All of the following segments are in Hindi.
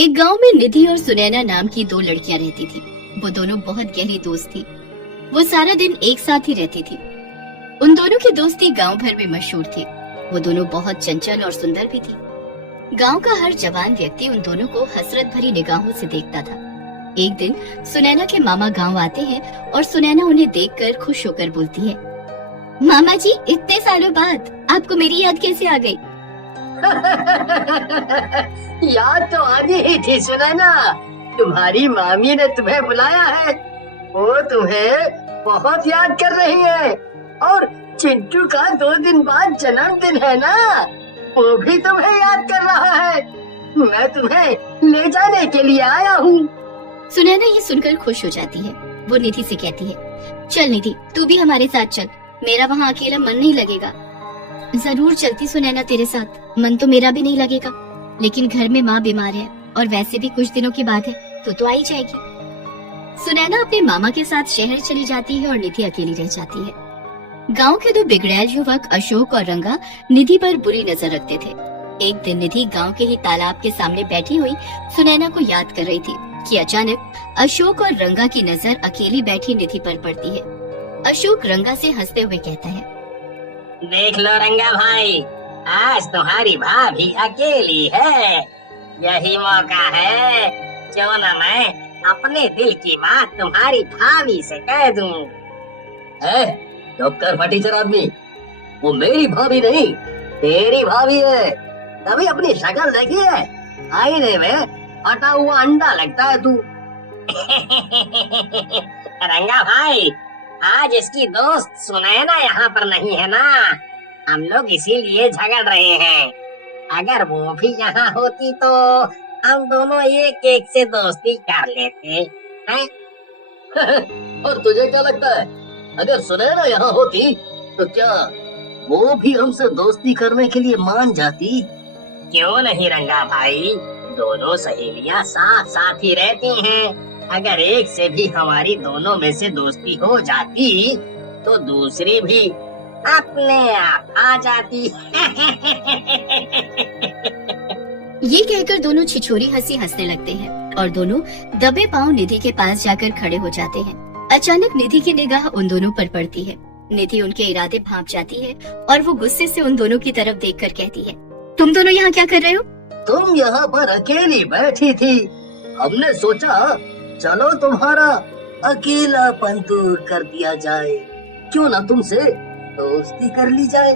एक गांव में निधि और सुनैना नाम की दो लड़कियां रहती थी। वो दोनों बहुत गहरी दोस्त थी। वो सारा दिन एक साथ ही रहती थी। उन दोनों की दोस्ती गांव भर में मशहूर थी। वो दोनों बहुत चंचल और सुंदर भी थी। गांव का हर जवान व्यक्ति उन दोनों को हसरत भरी निगाहों से देखता था। एक दिन सुनैना के मामा गांव आते हैं और सुनैना उन्हें देखकर खुश होकर बोलती है, मामा जी, इतने सालों बाद आपको मेरी याद कैसे आ गई? याद तो आनी ही थी सुनैना। तुम्हारी मामी ने तुम्हें बुलाया है। वो तुम्हें बहुत याद कर रही है। और चिंटू का 2 दिन बाद जन्मदिन है ना, वो भी तुम्हें याद कर रहा है। मैं तुम्हें ले जाने के लिए आया हूँ। सुनैना ये सुनकर खुश हो जाती है। वो निधि से कहती है, चल निधि, तू भी हमारे साथ चल। मेरा वहाँ अकेला मन नहीं लगेगा। जरूर चलती सुनैना तेरे साथ, मन तो मेरा भी नहीं लगेगा, लेकिन घर में माँ बीमार है और वैसे भी कुछ दिनों की बात है, तो आ ही जाएगी। सुनैना अपने मामा के साथ शहर चली जाती है और निधि अकेली रह जाती है। गांव के दो बिगड़ैल युवक अशोक और रंगा निधि पर बुरी नजर रखते थे। एक दिन निधि गांव के ही तालाब के सामने बैठी हुई सुनैना को याद कर रही थी कि अचानक अशोक और रंगा की नजर अकेली बैठी निधि पर पड़ती है। अशोक रंगा से हंसते हुए कहता है, देख लो रंगा भाई, आज तुम्हारी भाभी अकेली है। यही मौका है जो न मैं अपने दिल की बात तुम्हारी भाभी से कह दूं। चुप कर फटीचर आदमी, वो मेरी भाभी नहीं, तेरी भाभी है। कभी अपनी शक्ल देखी है? आईने में फटा हुआ अंडा लगता है तू। रंगा भाई, आज इसकी दोस्त सुनैना यहाँ पर नहीं है ना, हम लोग इसीलिए झगड़ रहे हैं। अगर वो भी यहाँ होती तो हम दोनों एक एक से दोस्ती कर लेते हैं। और तुझे क्या लगता है, अगर सुनैना यहाँ होती तो क्या वो भी हमसे दोस्ती करने के लिए मान जाती? क्यों नहीं रंगा भाई, दोनों सहेलियाँ साथ साथ ही रहती हैं। अगर एक से भी हमारी दोनों में से दोस्ती हो जाती तो दूसरी भी अपने आप आ जाती। ये कहकर दोनों छिछोरी हंसी हंसने लगते हैं और दोनों दबे पांव निधि के पास जाकर खड़े हो जाते हैं। अचानक निधि की निगाह उन दोनों पर पड़ती है। निधि उनके इरादे भांप जाती है और वो गुस्से से उन दोनों की तरफ देखकर कहती है, तुम दोनों यहाँ क्या कर रहे हो? तुम यहाँ पर अकेली बैठी थी, हमने सोचा चलो तुम्हारा अकेलापन दूर कर दिया जाए, क्यों ना तुमसे दोस्ती कर ली जाए।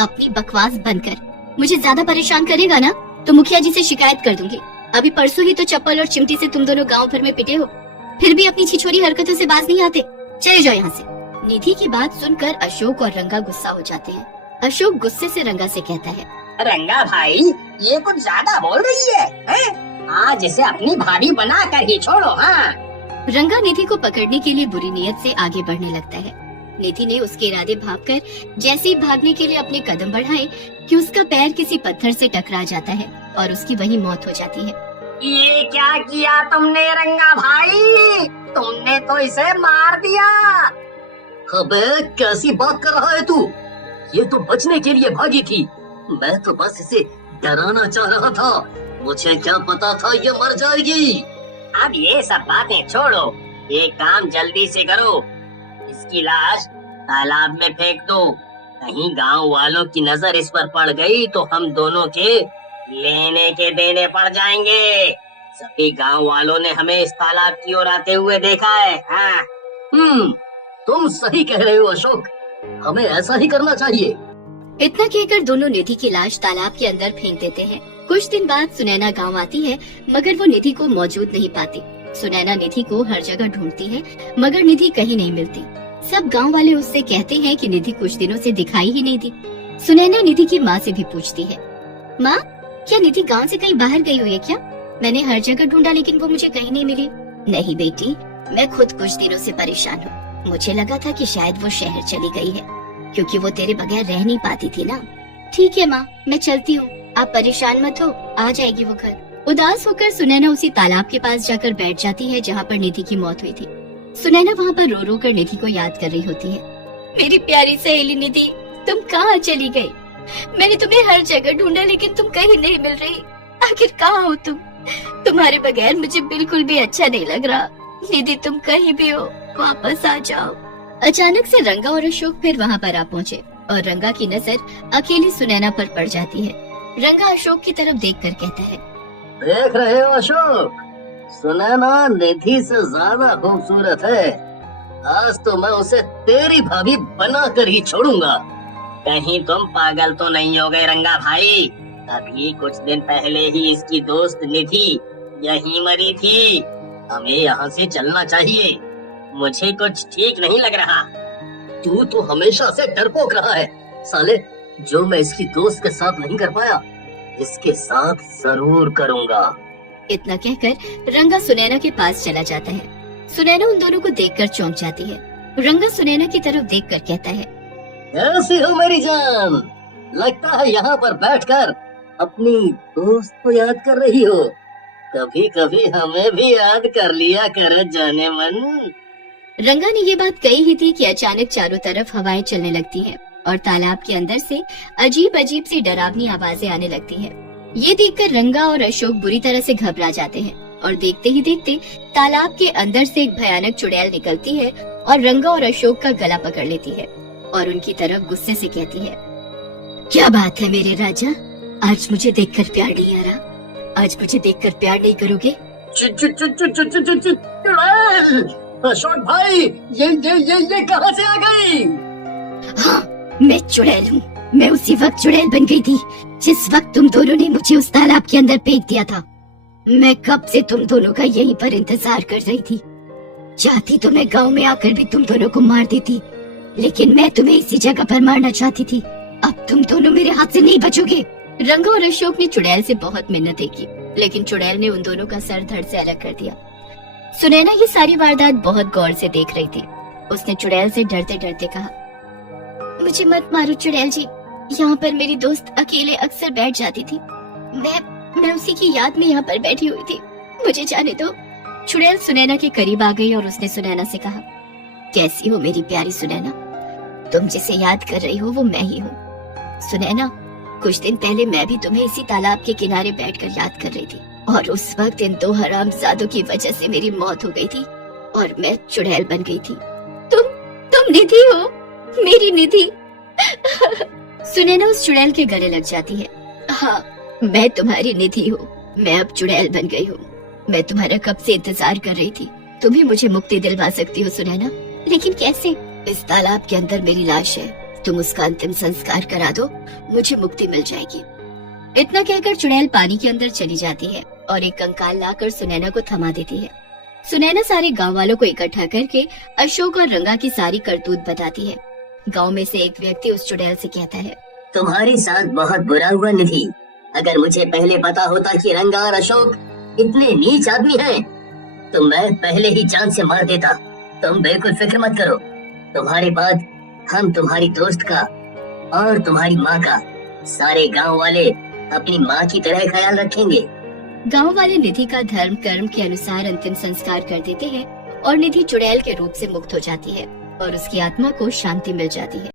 अपनी बकवास बंद कर, मुझे ज्यादा परेशान करेगा ना तो मुखिया जी से शिकायत कर दूंगी। अभी परसों ही तो चप्पल और चिमटी से तुम दोनों गांव भर में पिटे हो, फिर भी अपनी छिछोरी हरकतों से बाज नहीं आते। चले जाओ यहाँ से। निधि की बात सुनकर अशोक और रंगा गुस्सा हो जाते हैं। अशोक गुस्से से रंगा से कहता है, रंगा भाई, ये कुछ ज्यादा बोल रही है? आज इसे अपनी भाभी बना कर ही छोड़ो। हाँ। रंगा निधि को पकड़ने के लिए बुरी नीयत से आगे बढ़ने लगता है। निधि ने उसके इरादे भांपकर जैसे ही भागने के लिए अपने कदम बढ़ाए कि उसका पैर किसी पत्थर से टकरा जाता है और उसकी वहीं मौत हो जाती है। ये क्या किया तुमने रंगा भाई? तुमने तो इसे मार दिया। अबे कैसी बात कर रहा है तू? ये तो बचने के लिए भागी थी, मैं तो बस इसे डराना चाह रहा था। मुझे क्या पता था ये मर जाएगी। अब ये सब बातें छोड़ो, एक काम जल्दी से करो, इसकी लाश तालाब में फेंक दो। कहीं गांव वालों की नजर इस पर पड़ गई तो हम दोनों के लेने के देने पड़ जाएंगे। सभी गांव वालों ने हमें इस तालाब की ओर आते हुए देखा है। हाँ। तुम सही कह रहे हो अशोक, हमें ऐसा ही करना चाहिए। इतना कहकर दोनों निधि की लाश तालाब के अंदर फेंक देते हैं। कुछ दिन बाद सुनैना गांव आती है, मगर वो निधि को मौजूद नहीं पाती। सुनैना निधि को हर जगह ढूंढती है, मगर निधि कहीं नहीं मिलती। सब गांव वाले उससे कहते हैं कि निधि कुछ दिनों से दिखाई ही नहीं दी। सुनैना निधि की माँ से भी पूछती है, माँ, क्या निधि गांव से कहीं बाहर गई हुई है क्या? मैंने हर जगह ढूंढा लेकिन वो मुझे कहीं नहीं मिली। नहीं बेटी, मैं खुद कुछ दिनों से परेशान हूँ। मुझे लगा था कि शायद वो शहर चली गई है, क्योंकि वो तेरे बगैर रह नहीं पाती थी ना। ठीक है माँ, मैं चलती हूँ, आप परेशान मत हो, आ जाएगी वो घर। उदास होकर सुनैना उसी तालाब के पास जाकर बैठ जाती है जहाँ पर निधि की मौत हुई थी। सुनैना वहाँ पर रो रो कर निधि को याद कर रही होती है। मेरी प्यारी सहेली निधि, तुम कहाँ चली गई? मैंने तुम्हें हर जगह ढूंढा लेकिन तुम कहीं नहीं मिल रही। आखिर कहाँ हो तुम? तुम्हारे बगैर मुझे बिल्कुल भी अच्छा नहीं लग रहा। निधि तुम कहीं भी हो, वापस आ जाओ। अचानक से रंगा और अशोक फिर वहाँ पर आ पहुँचे और रंगा की नजर अकेली सुनैना पर पड़ जाती है। रंगा अशोक की तरफ देखकर कहता है, देख रहे हो अशोक, सुनैना निधि से ज्यादा खूबसूरत है। आज तो मैं उसे तेरी भाभी बना कर ही छोड़ूंगा। कहीं तुम पागल तो नहीं हो गए रंगा भाई? अभी कुछ दिन पहले ही इसकी दोस्त निधि यहीं मरी थी। हमें यहाँ से चलना चाहिए। मुझे कुछ ठीक नहीं लग रहा। तू तो हमेशा से डरपोक रहा है साले। जो मैं इसकी दोस्त के साथ नहीं कर पाया, इसके साथ जरूर करूंगा। इतना कहकर रंगा सुनैना के पास चला जाता है। सुनैना उन दोनों को देखकर चौंक जाती है। रंगा सुनैना की तरफ देखकर कहता है, कैसी हो मेरी जान? लगता है यहाँ पर बैठकर अपनी दोस्त को याद कर रही हो। कभी कभी हमें भी याद कर लिया कर जाने मन। रंगा ने ये बात कही ही थी कि अचानक चारों तरफ हवाएं चलने लगती हैं और तालाब के अंदर से अजीब अजीब सी डरावनी आवाजें आने लगती हैं। ये देखकर रंगा और अशोक बुरी तरह से घबरा जाते हैं और देखते ही देखते तालाब के अंदर से एक भयानक चुड़ैल निकलती है और रंगा और अशोक का गला पकड़ लेती है और उनकी तरफ गुस्से से कहती है, क्या बात है मेरे राजा, आज मुझे देखकर प्यार नहीं आ रहा? आज मुझे देखकर प्यार नहीं करोगे? चुड़ैल! अशोक भाई, ये कहाँ से आ गई? हाँ, मैं चुड़ैल हूँ। मैं उसी वक्त चुड़ैल बन गई थी जिस वक्त तुम दोनों ने मुझे उस तालाब के अंदर फेंक दिया था। मैं कब से तुम दोनों का यहीं पर इंतजार कर रही थी। चाहती तो मैं गांव में आकर भी तुम दोनों को मार देती, लेकिन मैं तुम्हें इसी जगह पर मारना चाहती थी। अब तुम दोनों मेरे हाथ से नहीं बचोगे। रंगा और अशोक ने चुड़ैल से बहुत मिन्नतें की, लेकिन चुड़ैल ने उन दोनों का सर धड़ से अलग कर दिया। सुनैना ये सारी वारदात बहुत गौर से देख रही थी। उसने चुड़ैल से डरते डरते कहा, मुझे मत मारो चुड़ैल जी, यहाँ पर मेरी दोस्त अकेले अक्सर बैठ जाती थी। मैं उसी की याद में यहाँ पर बैठी हुई थी, मुझे जाने दो। चुड़ैल सुनैना के करीब आ गई और उसने सुनैना से कहा, कैसी हो मेरी प्यारी सुनैना? तुम जिसे याद कर रही हो वो मैं ही हूँ। सुनैना, कुछ दिन पहले मैं भी तुम्हें इसी तालाब के किनारे बैठकर याद कर रही थी और उस वक्त इन दो हरामजादों की वजह से मेरी मौत हो गई थी और मैं चुड़ैल बन गई थी। तुम निधि हो, मेरी निधि। सुनैना उस चुड़ैल के गले लग जाती है। हाँ, मैं तुम्हारी निधि हूँ। मैं अब चुड़ैल बन गई हूँ। मैं तुम्हारा कब से इंतजार कर रही थी। तुम ही मुझे मुक्ति दिलवा सकती हो सुनैना, लेकिन कैसे? इस तालाब के अंदर मेरी लाश है, तुम उसका अंतिम संस्कार करा दो, मुझे मुक्ति मिल जाएगी। इतना कहकर चुड़ैल पानी के अंदर चली जाती है और एक कंकाल लाकर सुनैना को थमा देती है। सुनैना सारे गांव वालों को इकट्ठा करके अशोक और रंगा की सारी करतूत बताती है। गांव में से एक व्यक्ति उस चुड़ैल से कहता है, तुम्हारे साथ बहुत बुरा हुआ निधि। अगर मुझे पहले पता होता कि रंगा और अशोक इतने नीच आदमी हैं, तो मैं पहले ही जान से मार देता। तुम बिल्कुल फिक्र मत करो। तुम्हारे बाद हम तुम्हारी दोस्त का और तुम्हारी माँ का, सारे गांव वाले अपनी माँ की तरह ख्याल रखेंगे। गांव वाले निधि का धर्म कर्म के अनुसार अंतिम संस्कार कर देते हैं और निधि चुड़ैल के रूप से मुक्त हो जाती है और उसकी आत्मा को शांति मिल जाती है।